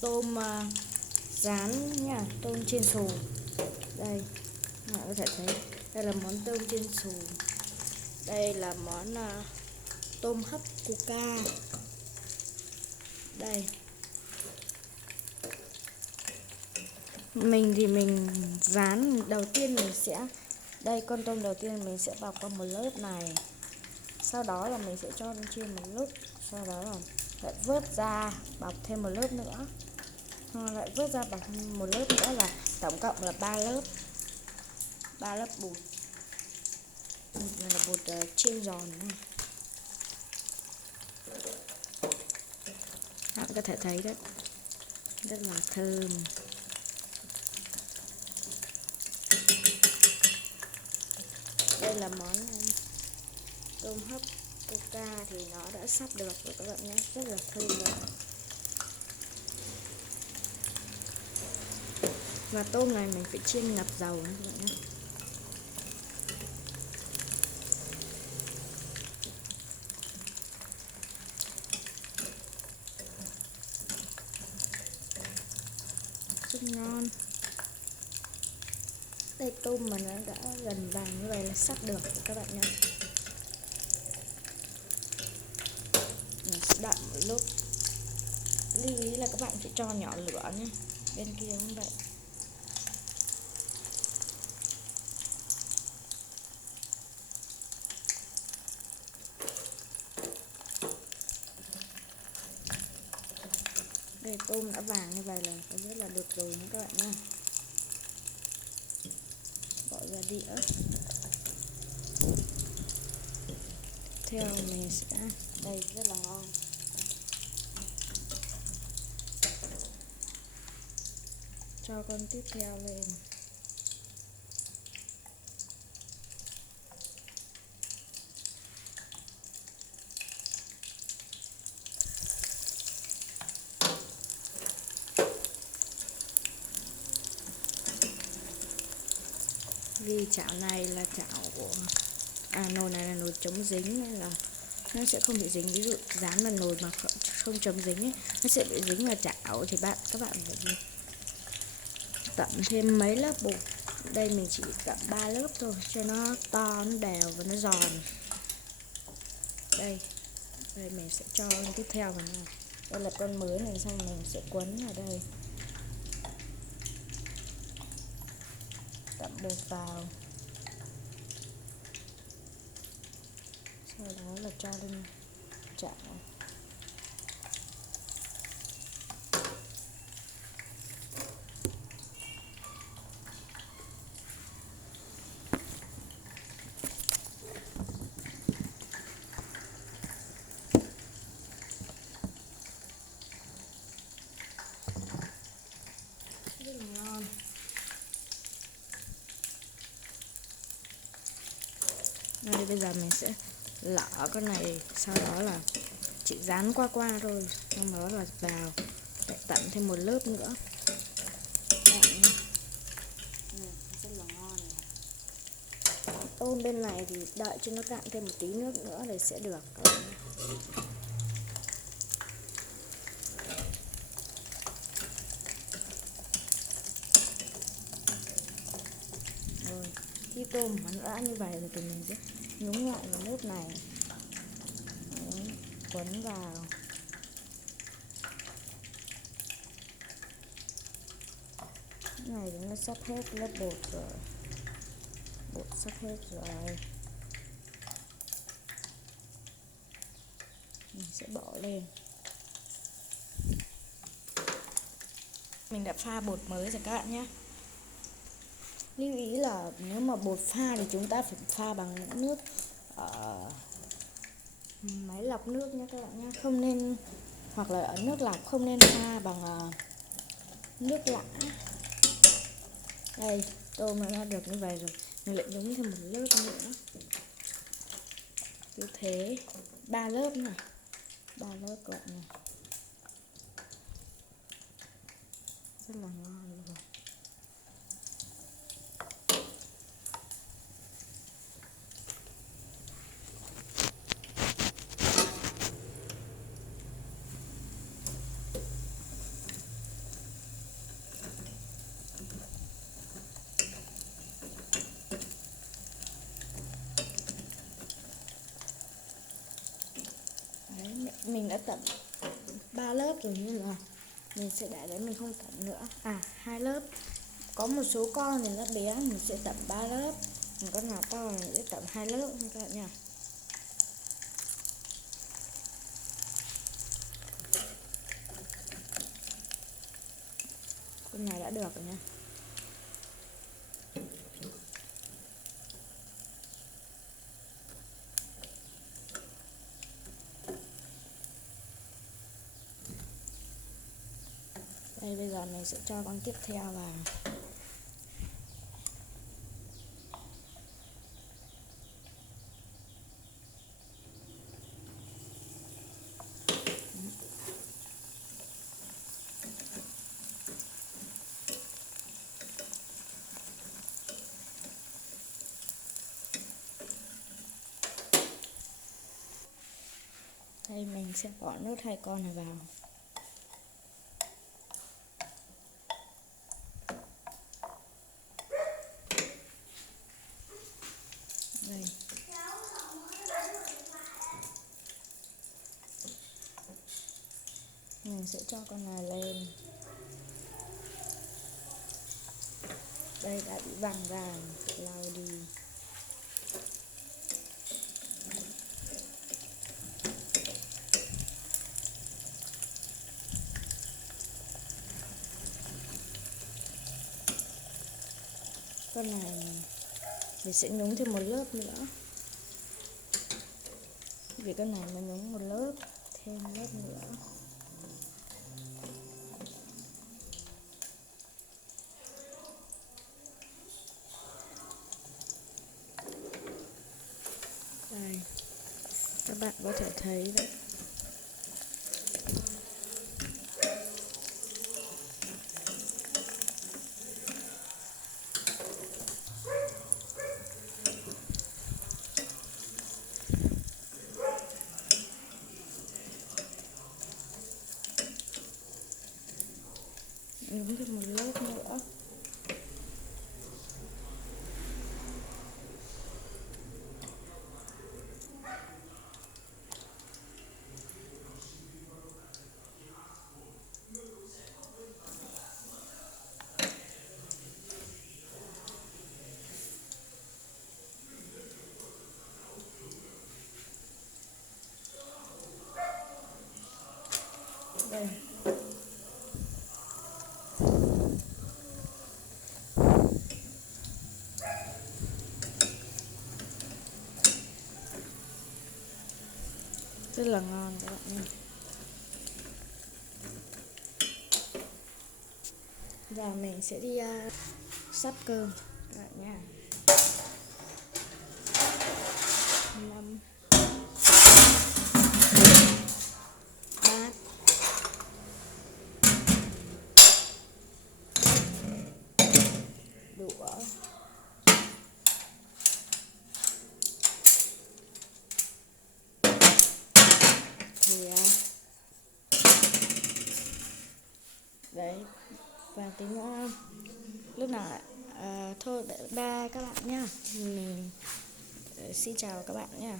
tôm rán nha, tôm chiên xù. Đây, các bạn có thể thấy đây là món tôm chiên xù. Đây là món tôm hấp Cuca. Đây, mình thì mình rán đầu tiên mình sẽ, đây con tôm đầu tiên mình sẽ bọc qua một lớp này, sau đó là mình sẽ cho lên chiên một lớp, sau đó là lại vớt ra bọc thêm một lớp nữa, lại vớt ra bọc một lớp nữa, là tổng cộng là 3 lớp bột. Đây là bột chiên giòn này. Bạn có thể thấy đấy, rất là thơm. Đây là món tôm hấp Cuca thì nó đã sắp được rồi các bạn nhé, rất là thơm rồi. Và tôm này mình phải chiên ngập dầu các bạn nhé. Rất ngon. Đây tôm mà nó đã gần vàng như vậy là sắp được rồi các bạn nhé. Mình sẽ đợi một lúc. Lưu ý là các bạn phải cho nhỏ lửa nhé. Bên kia cũng vậy. Đây tôm đã vàng như vậy là rất là được rồi nha các bạn nha. Bỏ ra đĩa. Theo mình sẽ, đây rất là ngon. Cho con tiếp theo lên. Vì chảo này là chảo của nồi này là nồi chống dính nên là nó sẽ không bị dính. Ví dụ dán vào nồi mà không chống dính ấy, nó sẽ bị dính vào chảo thì các bạn phải tẩm thêm mấy lớp bột. Đây mình chỉ tẩm 3 lớp thôi cho nó to, nó đều và nó giòn. Đây mình sẽ cho con tiếp theo vào này. Đây là con mới này, xong mình sẽ quấn vào đây, tẩm bột vào, sau đó là cho lên chảo. Rất là ngon. Đây bây giờ mình sẽ lỡ con này, sau đó là chỉ dán qua thôi, xong đó là vào lại tẩm thêm một lớp nữa. Rất là ngon. Tôm bên này thì đợi cho nó cạn thêm một tí nước nữa thì sẽ được. Rồi, khi tôm mà nó đã như vậy rồi thì mình sẽ nhúng lại vào lớp này. Đấy, quấn vào. Cái này thì nó sắp hết lớp bột rồi. Bột sắp hết rồi. Mình sẽ bỏ lên. Mình đã pha bột mới rồi các bạn nhé. Lưu ý là nếu mà bột pha thì chúng ta phải pha bằng nước máy lọc nước nhé các bạn nhé. Không nên, hoặc là ở nước lọc, không nên pha bằng nước lã. Đây, tôm nó đã được như vậy rồi. Mình lại nhúng thêm một lớp nữa. Cứ thế 3 lớp này, 3 lớp các bạn này. Rất là ngon luôn. đã tẩm 3 lớp rồi nên là mình sẽ để đấy, mình không tẩm nữa. 2 lớp. Có một số con thì nó bé mình sẽ tẩm 3 lớp, còn con nào to thì sẽ tẩm 2 lớp các bạn nha. Con này đã được rồi nha. Đây, bây giờ mình sẽ cho con tiếp theo vào. Đây, mình sẽ bỏ nốt 2 con này vào. Đây. Mình sẽ cho con này lên. Đây đã bị vàng vàng, lau đi. Con này mình sẽ nhúng thêm một lớp nữa, vì con này mà nhúng một lớp, thêm lớp nữa. Đây, các bạn có thể thấy đấy. Nhúng thêm một lớp nữa. Đây. Rất là ngon các bạn nha. Và mình sẽ đi sắp cơm các bạn nha. 5 bát. Đũa. Thì đấy, và tí nữa lúc nào thôi bye các bạn nhá. Mình xin chào các bạn nhá.